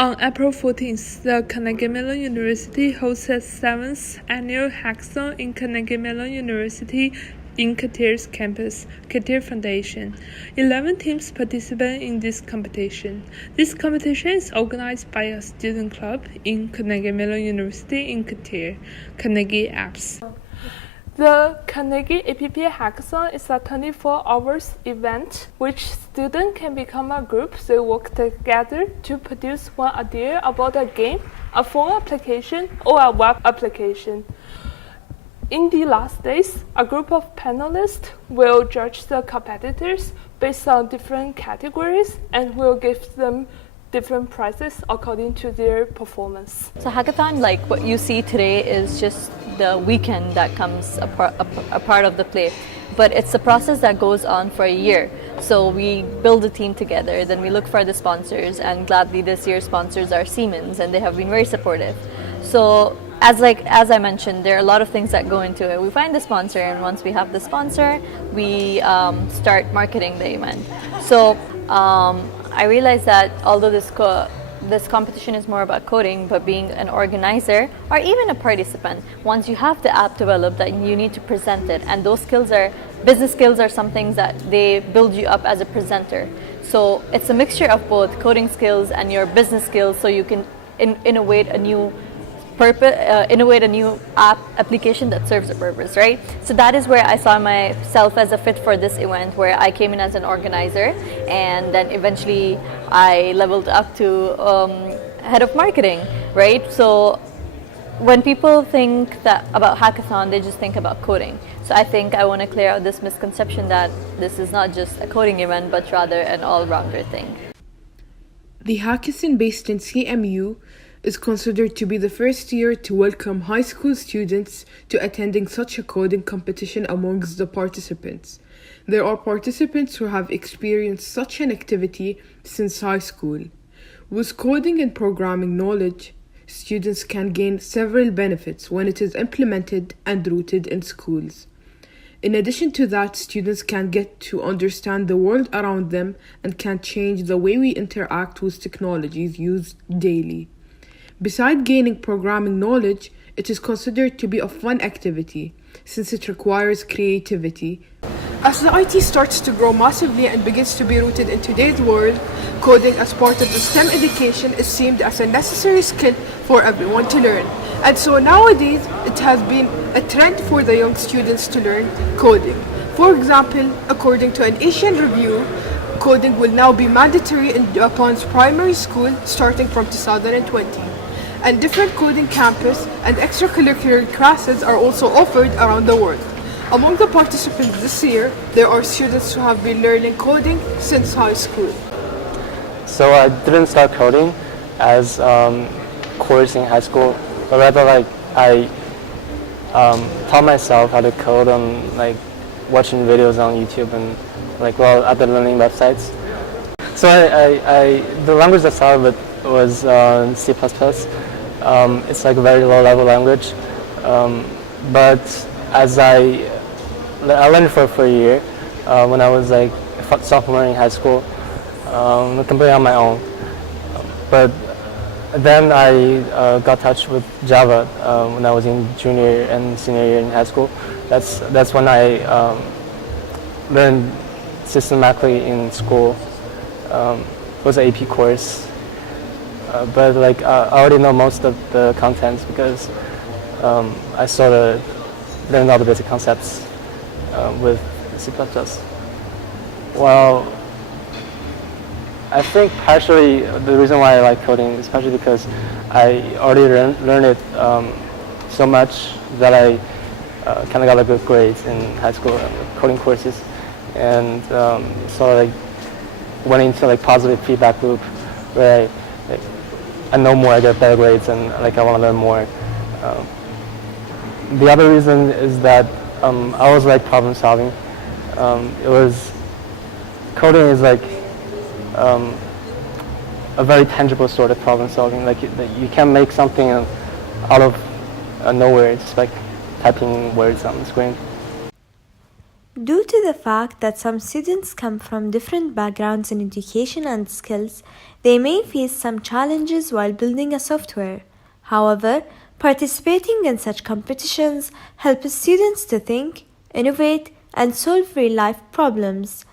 On April 14th, the Carnegie Mellon University hosts its 7th annual hackathon in Carnegie Mellon University in Katir's campus, Katir Foundation. 11 teams participate in this competition. This competition is organized by a student club in Carnegie Mellon University in Katir, Carnegie Apps. The Carnegie APP Hackathon is a 24-hour event which students can become a group. They work together to produce one idea about a game, a phone application, or a web application. In the last days, a group of panelists will judge the competitors based on different categories and will give them different prizes according to their performance. So hackathon, like what you see today, is just the weekend that comes a part of the play, but it's a process that goes on for a year. So we build a team together, then we look for the sponsors, and gladly this year's sponsors are Siemens, and they have been very supportive. So as I mentioned, there are a lot of things that go into it. We find the sponsor, and once we have the sponsor, we start marketing the event. So I realized that although this competition is more about coding, but being an organizer or even a participant, once you have the app developed, that you need to present it, and those business skills are some things that they build you up as a presenter. So it's a mixture of both coding skills and your business skills, so you can innovate a new application that serves a purpose, right? So that is where I saw myself as a fit for this event, where I came in as an organizer, and then eventually I leveled up to head of marketing, right? So when people think about hackathon, they just think about coding. So I think I want to clear out this misconception that this is not just a coding event, but rather an all-rounder thing. The hackathon based in CMU is considered to be the first year to welcome high school students to attending such a coding competition amongst the participants. There are participants who have experienced such an activity since high school. With coding and programming knowledge, students can gain several benefits when it is implemented and rooted in schools. In addition to that, students can get to understand the world around them and can change the way we interact with technologies used daily. Besides gaining programming knowledge, it is considered to be a fun activity, since it requires creativity. As the IT starts to grow massively and begins to be rooted in today's world, coding as part of the STEM education is seen as a necessary skill for everyone to learn. And so nowadays, it has been a trend for the young students to learn coding. For example, according to an Asian review, coding will now be mandatory in Japan's primary school starting from 2020. And different coding campus and extracurricular classes are also offered around the world. Among the participants this year, there are students who have been learning coding since high school. So I didn't start coding as course in high school, but rather I taught myself how to code on watching videos on YouTube and other learning websites. So the language I started with was C++. It's a very low-level language, but as I learned it for a year when I was sophomore in high school, completely on my own. But then I got touch with Java when I was in junior and senior year in high school. That's when I learned systematically in school. It was an AP course. But I already know most of the contents because I sort of learned all the basic concepts with C++. Well, I think partially the reason why I like coding is partially because I already learned it so much that I kind of got good grades in high school coding courses, and sort of went into positive feedback loop where I know more, I get better grades, and I want to learn more. The other reason is that I always like problem solving. Coding is a very tangible sort of problem solving. You can make something out of nowhere. It's just like typing words on the screen. Due to the fact that some students come from different backgrounds in education and skills, They may face some challenges while building a software. However, participating in such competitions helps students to think, innovate, and solve real-life problems.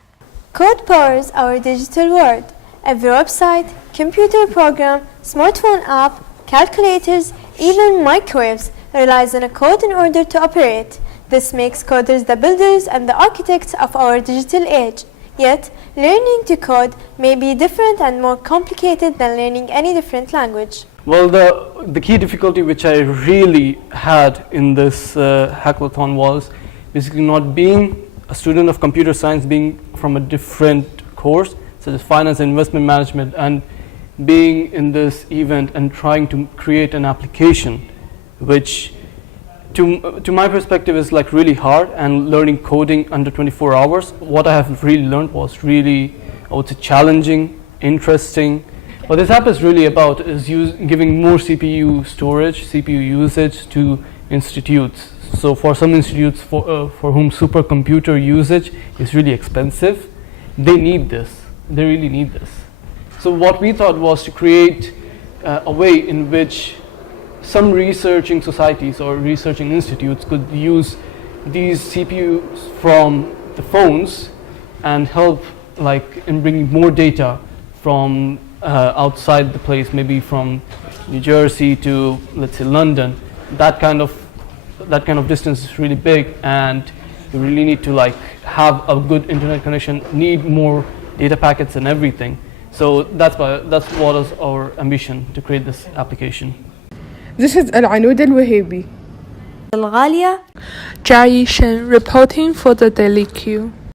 Code powers our digital world. Every website, computer program, smartphone app, calculators, even microwaves relies on a code in order to operate. This makes coders the builders and the architects of our digital age. Yet, learning to code may be different and more complicated than learning any different language. Well, the key difficulty which I really had in this hackathon was basically not being a student of computer science, being from a different course such as finance and investment management, and being in this event and trying to create an application which to my perspective is like really hard, and learning coding under 24 hours. What I have really learned was really, I would say, challenging, interesting. What this app is really about is giving more CPU storage, CPU usage to institutes. So for some institutes for whom supercomputer usage is really expensive, they need this. They really need this. So what we thought was to create a way in which some researching societies or researching institutes could use these CPUs from the phones and help like in bringing more data from outside the place, maybe from New Jersey to, let's say, London. That kind of distance is really big, and you really need to like have a good internet connection, need more data packets and everything. So that's what is our ambition, to create this application. This is Al-Anud Al-Wahabi. الغالية Jia Yishen reporting for the Daily Q.